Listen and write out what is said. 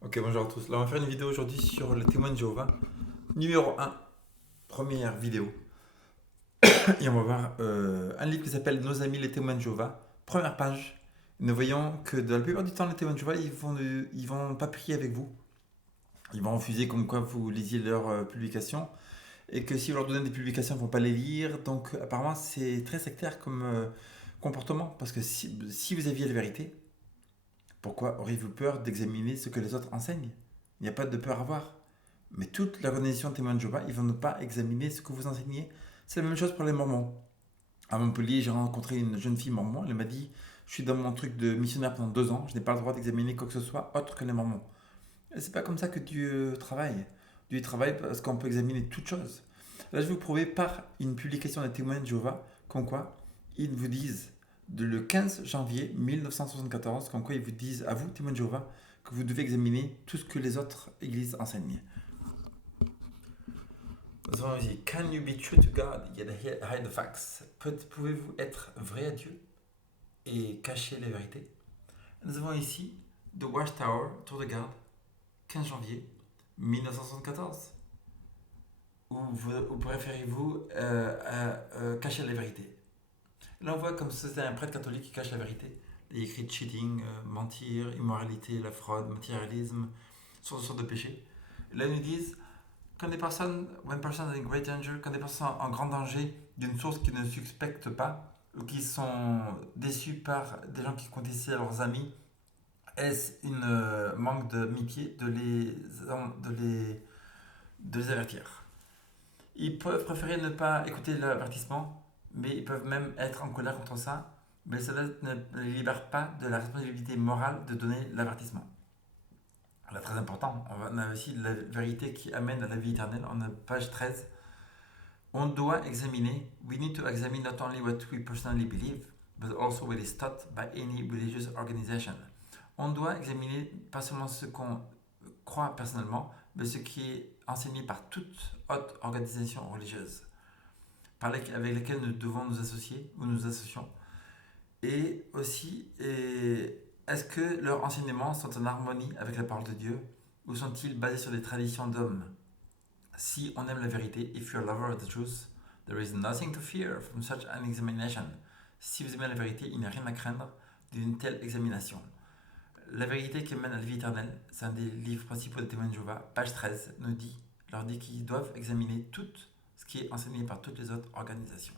Ok, bonjour à tous. Là, on va faire une vidéo aujourd'hui sur les témoins de Jéhovah. Numéro un, première vidéo. Et on va voir un livre qui s'appelle Nos amis les témoins de Jéhovah. Première page. Nous voyons que dans la plupart du temps, les témoins de Jéhovah, ils vont pas prier avec vous. Ils vont refuser comme quoi vous lisiez leurs publications. Et que si vous leur donnez des publications, ils ne vont pas les lire. Donc, apparemment, c'est très sectaire comme comportement. Parce que si vous aviez la vérité, pourquoi auriez-vous peur d'examiner ce que les autres enseignent? Il n'y a pas de peur à avoir. Mais toute l'organisation témoin de Jéhovah, ils vont ne pas examiner ce que vous enseignez. C'est la même chose pour les Mormons. À Montpellier, j'ai rencontré une jeune fille mormon. Elle m'a dit: je suis dans mon truc de missionnaire pendant 2 ans, je n'ai pas le droit d'examiner quoi que ce soit autre que les Mormons. Et c'est pas comme ça que Dieu travaille. Dieu travaille parce qu'on peut examiner toute chose. Là, je vais vous prouver par une publication des témoins de Jéhovah, comme quoi ils vous disent, le 15 janvier 1974, comme quoi ils vous disent à vous, témoins de Jéhovah, que vous devez examiner tout ce que les autres églises enseignent. Nous avons ici: Can you be true to God yet hide the facts? Pouvez-vous être vrai à Dieu et cacher les vérités? Nous avons ici The Watchtower, Tour de Garde, 15 janvier 1974. Ou préférez-vous cacher la vérité? Là, on voit comme si c'était un prêtre catholique qui cache la vérité. Il y a écrit cheating, mentir, immoralité, la fraude, matérialisme, sorte de péché. Là, ils nous disent: quand des personnes, when persons in great danger, quand des personnes en grand danger d'une source qu'ils ne suspectent pas, ou qui sont déçus par des gens qui comptent à leurs amis, est-ce une manque d'amitié de les avertir? Ils peuvent préférer ne pas écouter l'avertissement, mais ils peuvent même être en colère contre ça, mais cela ne les libère pas de la responsabilité morale de donner l'avertissement. Là, très important, on a aussi la vérité qui amène à la vie éternelle, en page 13. On doit examiner, we need to examine not only what we personally believe, but also what is taught by any religious organization. On doit examiner pas seulement ce qu'on croit personnellement, mais ce qui est enseigné par toute autre organisation religieuse avec lesquelles nous devons nous associer ou nous associons. Et aussi, est-ce que leurs enseignements sont en harmonie avec la parole de Dieu, ou sont-ils basés sur des traditions d'hommes? Si on aime la vérité, if you're a lover of the truth, there is nothing to fear from such an examination. Si vous aimez la vérité, il n'y a rien à craindre d'une telle examination. La vérité qui mène à la vie éternelle, c'est un des livres principaux des témoins de Jéhovah, page 13, leur dit qu'ils doivent examiner tout ce qui est enseigné par toutes les autres organisations.